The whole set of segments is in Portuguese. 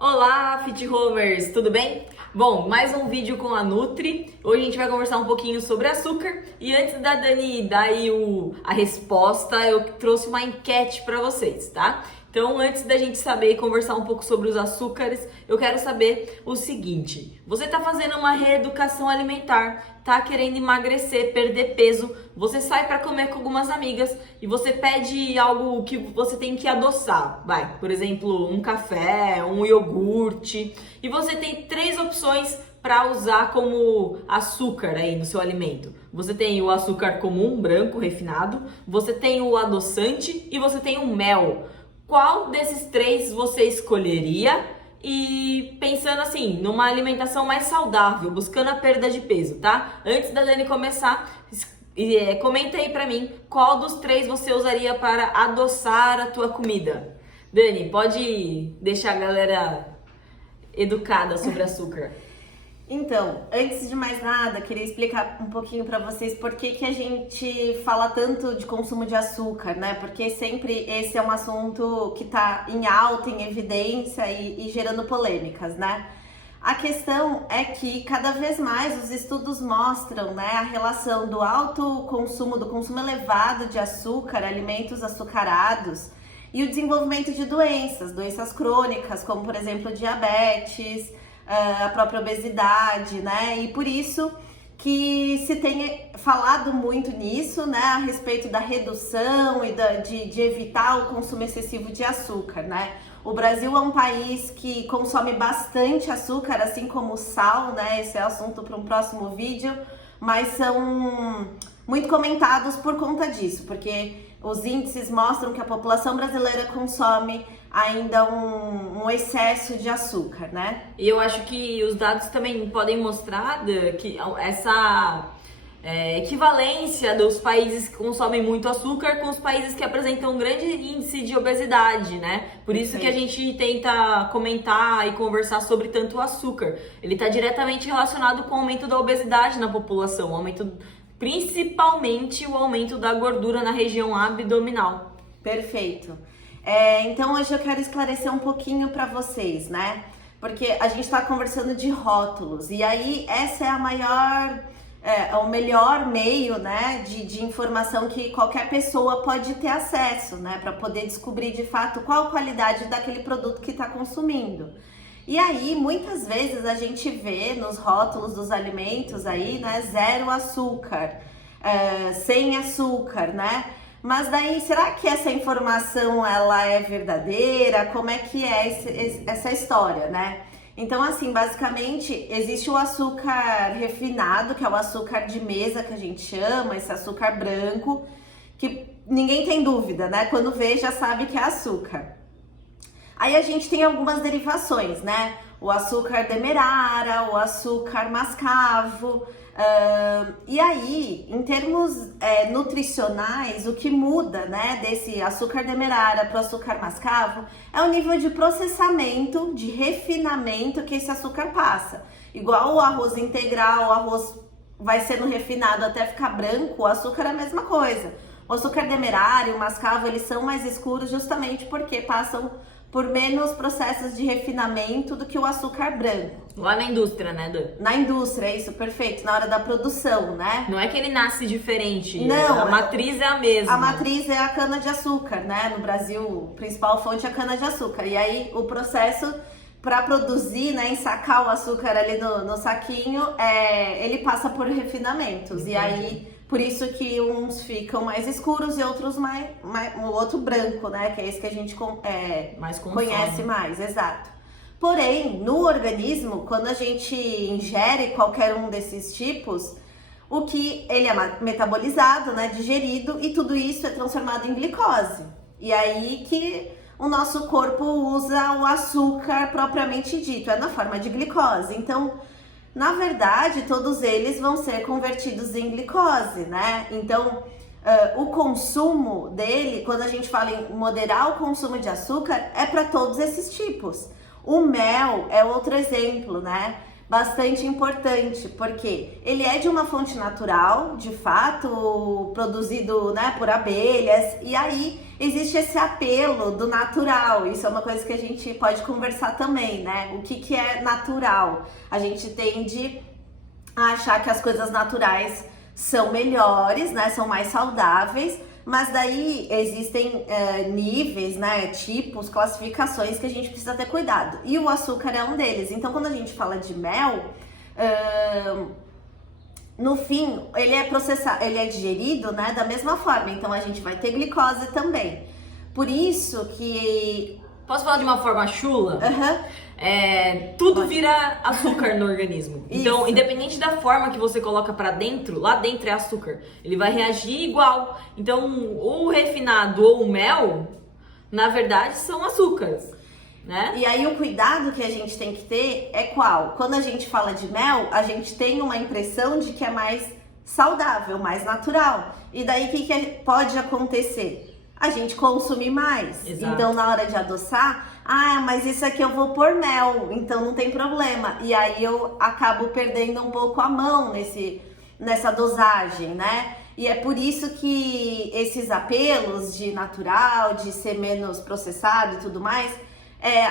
Olá, Fit Rovers, tudo bem? Bom, mais um vídeo com a Nutri. Hoje a gente vai conversar um pouquinho sobre açúcar. E antes da Dani dar aí a resposta, eu trouxe uma enquete para vocês, tá? Então, antes da gente saber e conversar um pouco sobre os açúcares, eu quero saber o seguinte: você tá fazendo uma reeducação alimentar, tá querendo emagrecer, perder peso, você sai para comer com algumas amigas e você pede algo que você tem que adoçar, por exemplo, um café, um iogurte, e você tem três opções para usar como açúcar aí no seu alimento. Você tem o açúcar comum, branco, refinado, você tem o adoçante e você tem o mel. Qual desses três você escolheria? E pensando assim, numa alimentação mais saudável, buscando a perda de peso, tá? Antes da Dani começar, comenta aí pra mim qual dos três você usaria para adoçar a tua comida. Dani, pode deixar a galera educada sobre açúcar. Então, antes de mais nada, queria explicar um pouquinho para vocês por que a gente fala tanto de consumo de açúcar, né? Porque sempre esse é um assunto que tá em alta, em evidência e gerando polêmicas, né? A questão é que cada vez mais os estudos mostram, né, a relação do alto consumo, do consumo elevado de açúcar, alimentos açucarados, e o desenvolvimento de doenças crônicas, como por exemplo diabetes, a própria obesidade, né? E por isso que se tem falado muito nisso, né? A respeito da redução e de evitar o consumo excessivo de açúcar, né? O Brasil é um país que consome bastante açúcar, assim como o sal, né? Esse é assunto para um próximo vídeo, mas são muito comentados por conta disso, porque os índices mostram que a população brasileira consome ainda um excesso de açúcar, né? E eu acho que os dados também podem mostrar que essa equivalência dos países que consomem muito açúcar com os países que apresentam um grande índice de obesidade, né? Por isso que a gente tenta comentar e conversar sobre tanto o açúcar. Ele está diretamente relacionado com o aumento da obesidade na população, principalmente o aumento da gordura na região abdominal. Perfeito. Então hoje eu quero esclarecer um pouquinho para vocês, né? Porque a gente está conversando de rótulos e aí essa é o melhor meio, né, de informação que qualquer pessoa pode ter acesso, né, para poder descobrir de fato qual a qualidade daquele produto que está consumindo. E aí, muitas vezes a gente vê nos rótulos dos alimentos aí, né, 0 açúcar, sem açúcar, né? Mas daí, será que essa informação ela é verdadeira? Como é que é essa história, né? Então, assim, basicamente, existe o açúcar refinado, que é o açúcar de mesa que a gente chama, esse açúcar branco, que ninguém tem dúvida, né? Quando vê, já sabe que é açúcar. Aí a gente tem algumas derivações, né? O açúcar demerara, o açúcar mascavo. E aí, em termos nutricionais, o que muda, né, desse açúcar demerara para o açúcar mascavo é o nível de processamento, de refinamento que esse açúcar passa. Igual o arroz integral, o arroz vai sendo refinado até ficar branco, o açúcar é a mesma coisa. O açúcar demerara e o mascavo, eles são mais escuros justamente porque passam por menos processos de refinamento do que o açúcar branco. Lá na indústria, né, Dan? Na indústria, isso, perfeito, na hora da produção, né? Não é que ele nasce diferente, não, a matriz é a mesma. A matriz é a cana-de-açúcar, né? No Brasil, a principal fonte é a cana-de-açúcar. E aí, o processo para produzir, né, ensacar o açúcar ali no saquinho, ele passa por refinamentos. Entendi. E aí, por isso que uns ficam mais escuros e outros o outro branco, né? Que é esse que a gente mais conhece mais, exato. Porém, no organismo, quando a gente ingere qualquer um desses tipos, o que ele é metabolizado, né, digerido, e tudo isso é transformado em glicose. E aí que o nosso corpo usa o açúcar propriamente dito, na forma de glicose. Então, na verdade, todos eles vão ser convertidos em glicose, né? Então, o consumo dele, quando a gente fala em moderar o consumo de açúcar, é para todos esses tipos. O mel é outro exemplo, né? bastante importante, porque ele é de uma fonte natural, de fato, produzido, né, por abelhas, e aí existe esse apelo do natural. Isso é uma coisa que a gente pode conversar também, né? O que é natural? A gente tende a achar que as coisas naturais são melhores, né, são mais saudáveis, mas daí existem níveis, né, tipos, classificações que a gente precisa ter cuidado. E o açúcar é um deles. Então, quando a gente fala de mel, no fim, ele é processado, ele é digerido, né, da mesma forma. Então, a gente vai ter glicose também. Por isso que... Posso falar de uma forma chula? Tudo vira açúcar no organismo. Então, independente da forma que você coloca pra dentro, lá dentro é açúcar. Ele vai reagir igual. Então, o refinado ou o mel, na verdade, são açúcares, né? E aí o cuidado que a gente tem que ter é qual? Quando a gente fala de mel, a gente tem uma impressão de que é mais saudável, mais natural. E daí o que pode acontecer? A gente consumir mais. Exato. Então, na hora de adoçar, mas isso aqui eu vou pôr mel, então não tem problema. E aí eu acabo perdendo um pouco a mão nessa dosagem, né? E é por isso que esses apelos de natural, de ser menos processado e tudo mais,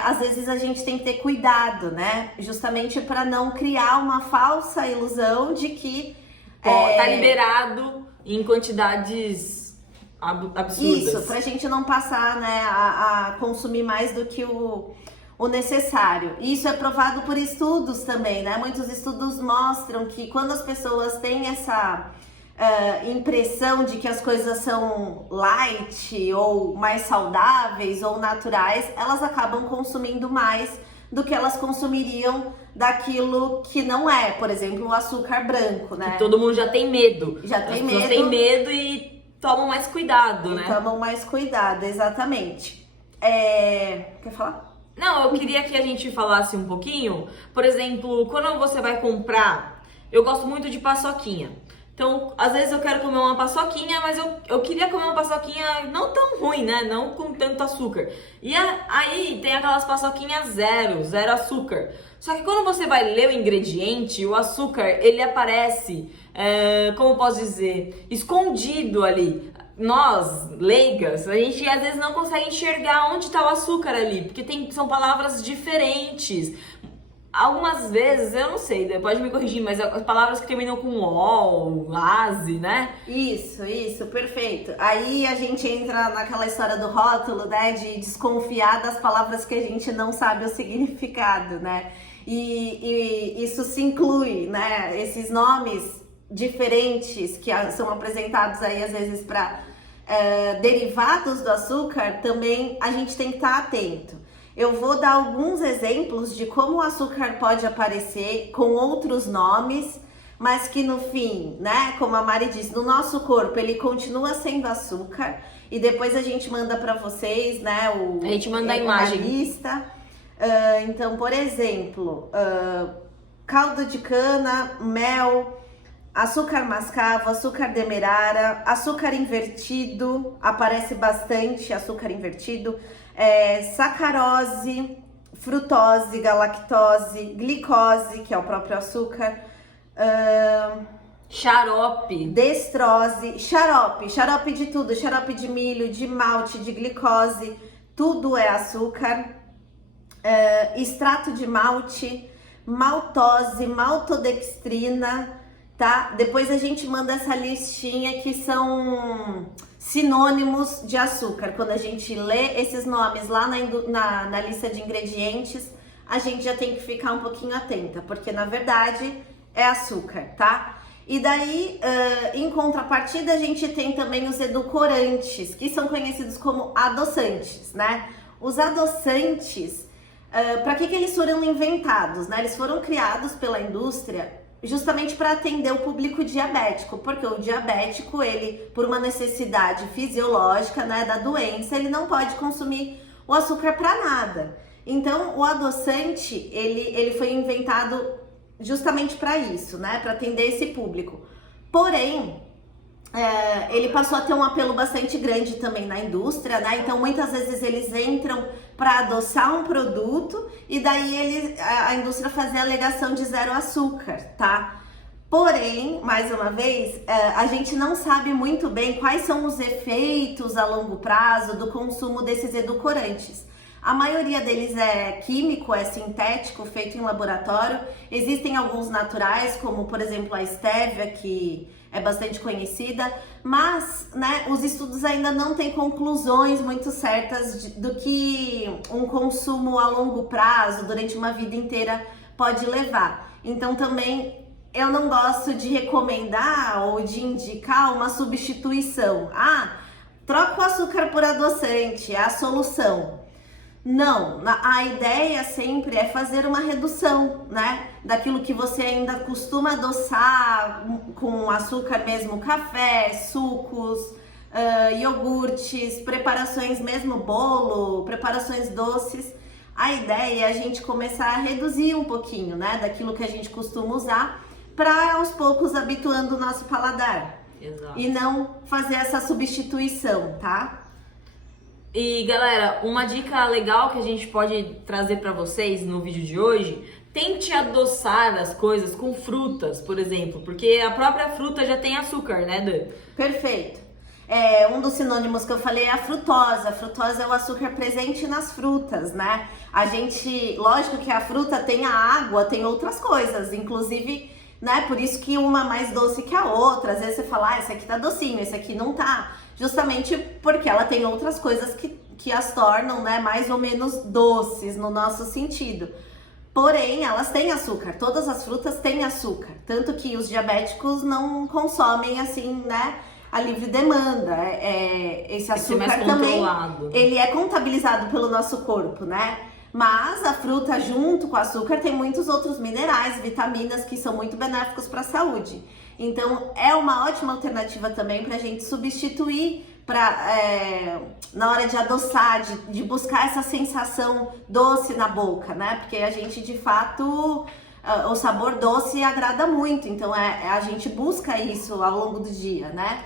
às vezes a gente tem que ter cuidado, né? Justamente para não criar uma falsa ilusão de que tá liberado em quantidades absurdas. Isso, pra gente não passar, né, a consumir mais do que o necessário. Isso é provado por estudos também, né? Muitos estudos mostram que quando as pessoas têm essa impressão de que as coisas são light ou mais saudáveis ou naturais, elas acabam consumindo mais do que elas consumiriam daquilo que não é, por exemplo, o açúcar branco, né? Que todo mundo já tem medo. Já tem As medo. pessoas têm medo e tomam mais cuidado, né? Tomam mais cuidado, exatamente. Quer falar? Não, eu queria que a gente falasse um pouquinho, por exemplo, quando você vai comprar, eu gosto muito de paçoquinha. Então, às vezes eu quero comer uma paçoquinha, mas eu queria comer uma paçoquinha não tão ruim, né? Não com tanto açúcar. E aí tem aquelas paçoquinhas zero açúcar. Só que quando você vai ler o ingrediente, o açúcar, ele aparece, como eu posso dizer, escondido ali. Nós, leigas, a gente às vezes não consegue enxergar onde está o açúcar ali, porque são palavras diferentes. Algumas vezes, eu não sei, pode me corrigir, mas as palavras que terminam com ol, ase, né? Isso, perfeito. Aí a gente entra naquela história do rótulo, né, de desconfiar das palavras que a gente não sabe o significado, né? E isso se inclui, né, esses nomes diferentes que são apresentados aí às vezes para derivados do açúcar, também a gente tem que estar atento. Eu vou dar alguns exemplos de como o açúcar pode aparecer com outros nomes, mas que no fim, né, como a Mari disse, no nosso corpo ele continua sendo açúcar, e depois a gente manda para vocês, né, a gente manda a imagem. Lista. Então, por exemplo, caldo de cana, mel, açúcar mascavo, açúcar demerara, açúcar invertido, aparece bastante açúcar invertido, sacarose, frutose, galactose, glicose, que é o próprio açúcar, xarope, destrose, xarope de tudo, xarope de milho, de malte, de glicose, tudo é açúcar, extrato de malte, maltose, maltodextrina, tá? Depois a gente manda essa listinha que são sinônimos de açúcar. Quando a gente lê esses nomes lá na lista de ingredientes, a gente já tem que ficar um pouquinho atenta, porque na verdade é açúcar, tá? E daí, em contrapartida, a gente tem também os edulcorantes, que são conhecidos como adoçantes, né? Os adoçantes, para que eles foram inventados, né? Eles foram criados pela indústria justamente para atender o público diabético, porque o diabético, ele, por uma necessidade fisiológica, né, da doença, ele não pode consumir o açúcar para nada. Então, o adoçante, ele foi inventado justamente para isso, né, para atender esse público. Porém, ele passou a ter um apelo bastante grande também na indústria, né? Então muitas vezes eles entram para adoçar um produto e daí a indústria fazer a alegação de 0 açúcar, tá? Porém, mais uma vez, a gente não sabe muito bem quais são os efeitos a longo prazo do consumo desses edulcorantes. A maioria deles é químico, é sintético, feito em laboratório. Existem alguns naturais, como por exemplo a estévia, que é bastante conhecida, mas né, os estudos ainda não têm conclusões muito certas do que um consumo a longo prazo, durante uma vida inteira, pode levar. Então também eu não gosto de recomendar ou de indicar uma substituição. Troca o açúcar por adoçante, é a solução. Não, a ideia sempre é fazer uma redução, né? Daquilo que você ainda costuma adoçar com açúcar mesmo, café, sucos, iogurtes, preparações mesmo, bolo, preparações doces. A ideia é a gente começar a reduzir um pouquinho, né? Daquilo que a gente costuma usar, para aos poucos habituando o nosso paladar. Exato. E não fazer essa substituição, tá? E galera, uma dica legal que a gente pode trazer para vocês no vídeo de hoje: tente adoçar as coisas com frutas, por exemplo, porque a própria fruta já tem açúcar, né, Dan? Perfeito. Um dos sinônimos que eu falei é a frutose. A frutose é o açúcar presente nas frutas, né? Lógico que a fruta tem a água, tem outras coisas, inclusive, né? Por isso que uma é mais doce que a outra. Às vezes você fala, esse aqui tá docinho, esse aqui não tá. Justamente porque ela tem outras coisas que as tornam, né, mais ou menos doces no nosso sentido. Porém, elas têm açúcar, todas as frutas têm açúcar. Tanto que os diabéticos não consomem assim, né, a livre demanda. Esse açúcar também, ele é contabilizado pelo nosso corpo, né? Mas a fruta junto com o açúcar tem muitos outros minerais, vitaminas que são muito benéficos para a saúde. Então é uma ótima alternativa também para a gente substituir na hora de adoçar, de buscar essa sensação doce na boca, né? Porque a gente de fato, o sabor doce agrada muito, então a gente busca isso ao longo do dia, né?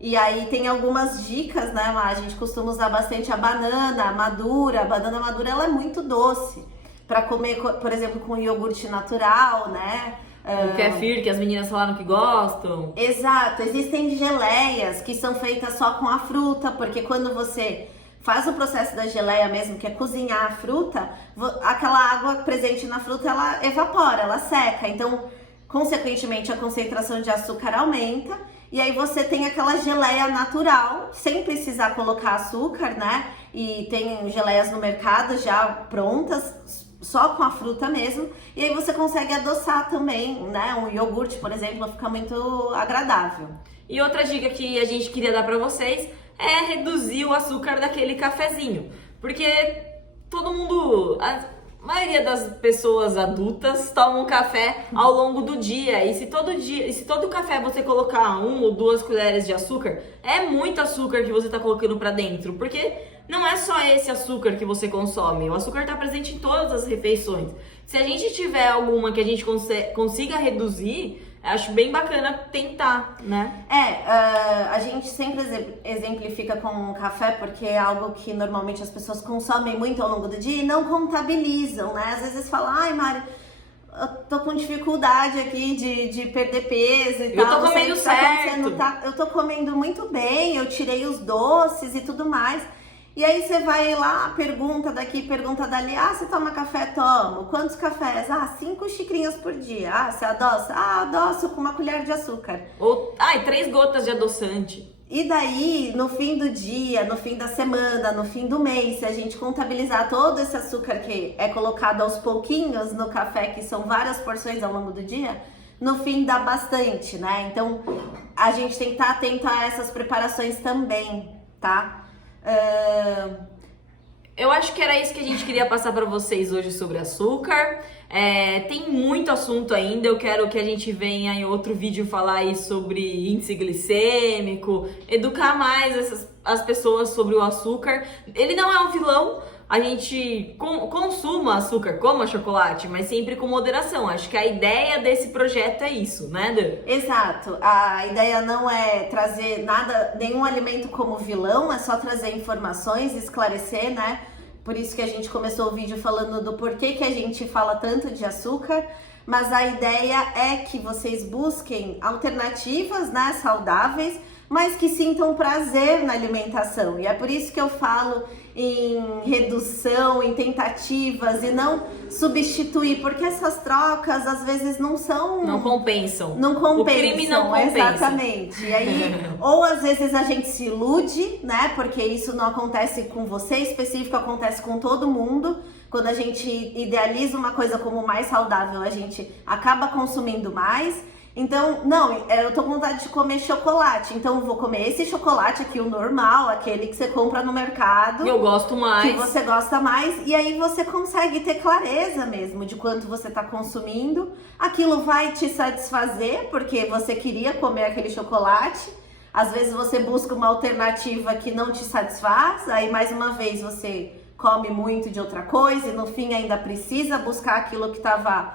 E aí tem algumas dicas, né? A gente costuma usar bastante a banana madura. A banana madura ela é muito doce para comer, por exemplo, com iogurte natural, né? O kefir, que as meninas falaram que gostam. Exato, existem geleias que são feitas só com a fruta, porque quando você faz o processo da geleia mesmo, que é cozinhar a fruta, aquela água presente na fruta, ela evapora, ela seca. Então, consequentemente, a concentração de açúcar aumenta. E aí você tem aquela geleia natural, sem precisar colocar açúcar, né? E tem geleias no mercado já prontas, só com a fruta mesmo. E aí você consegue adoçar também, né? Um iogurte, por exemplo, fica muito agradável. E outra dica que a gente queria dar pra vocês é reduzir o açúcar daquele cafezinho. Porque todo mundo... A maioria das pessoas adultas tomam café ao longo do dia. E se todo café você colocar 1 ou 2 colheres de açúcar, é muito açúcar que você está colocando para dentro. Porque não é só esse açúcar que você consome. O açúcar está presente em todas as refeições. Se a gente tiver alguma que a gente consiga reduzir, acho bem bacana tentar, né? A gente sempre exemplifica com café porque é algo que normalmente as pessoas consomem muito ao longo do dia e não contabilizam, né? Às vezes falam, ai Mari, eu tô com dificuldade aqui de perder peso e tal. Eu tô comendo certo. Eu tô comendo muito bem, eu tirei os doces e tudo mais. E aí você vai lá, pergunta daqui, pergunta dali. Você toma café? Tomo. Quantos cafés? 5 xicrinhas por dia. Você adoça? Adoço com uma colher de açúcar. E 3 gotas de adoçante. E daí, no fim do dia, no fim da semana, no fim do mês, se a gente contabilizar todo esse açúcar que é colocado aos pouquinhos no café, que são várias porções ao longo do dia, no fim dá bastante, né? Então, a gente tem que estar atento a essas preparações também, tá? Eu acho que era isso que a gente queria passar para vocês hoje sobre açúcar. Tem muito assunto ainda. Eu quero que a gente venha em outro vídeo falar aí sobre índice glicêmico, educar mais as pessoas sobre o açúcar. Ele não é um vilão. A gente consuma açúcar, coma chocolate, mas sempre com moderação. Acho que a ideia desse projeto é isso, né, Dan? Exato. A ideia não é trazer nenhum alimento como vilão, é só trazer informações, esclarecer, né? por isso que a gente começou o vídeo falando do porquê que a gente fala tanto de açúcar, mas a ideia é que vocês busquem alternativas, né, saudáveis, mas que sintam prazer na alimentação. E é por isso que eu falo em redução, em tentativas e não substituir, porque essas trocas às vezes não são... Não compensam. Não compensam, o crime não compensa. Exatamente. E aí, ou às vezes a gente se ilude, né? Porque isso não acontece com você específico, acontece com todo mundo. Quando a gente idealiza uma coisa como mais saudável, a gente acaba consumindo mais. Então, não, eu tô com vontade de comer chocolate, então eu vou comer esse chocolate aqui, o normal, aquele que você compra no mercado. Eu gosto mais. Que você gosta mais, e aí você consegue ter clareza mesmo de quanto você tá consumindo. Aquilo vai te satisfazer, porque você queria comer aquele chocolate. Às vezes você busca uma alternativa que não te satisfaz, aí mais uma vez você come muito de outra coisa e no fim ainda precisa buscar aquilo que estava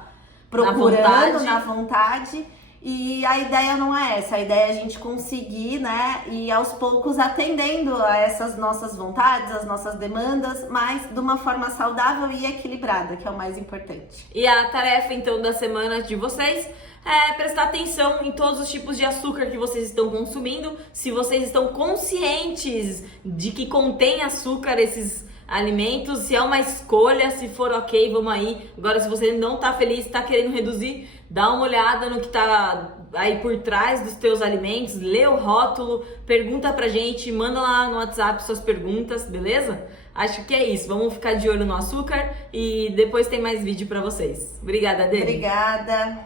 procurando, na vontade. E a ideia não é essa, a ideia é a gente conseguir, né, e aos poucos atendendo a essas nossas vontades, as nossas demandas, mas de uma forma saudável e equilibrada, que é o mais importante. E a tarefa, então, da semana de vocês é prestar atenção em todos os tipos de açúcar que vocês estão consumindo, se vocês estão conscientes de que contém açúcar esses alimentos, se é uma escolha, se for ok, vamos aí. Agora, se você não tá feliz, tá querendo reduzir, dá uma olhada no que tá aí por trás dos teus alimentos, lê o rótulo, pergunta pra gente, manda lá no WhatsApp suas perguntas, beleza? Acho que é isso, vamos ficar de olho no açúcar e depois tem mais vídeo pra vocês. Obrigada, Dani. Obrigada.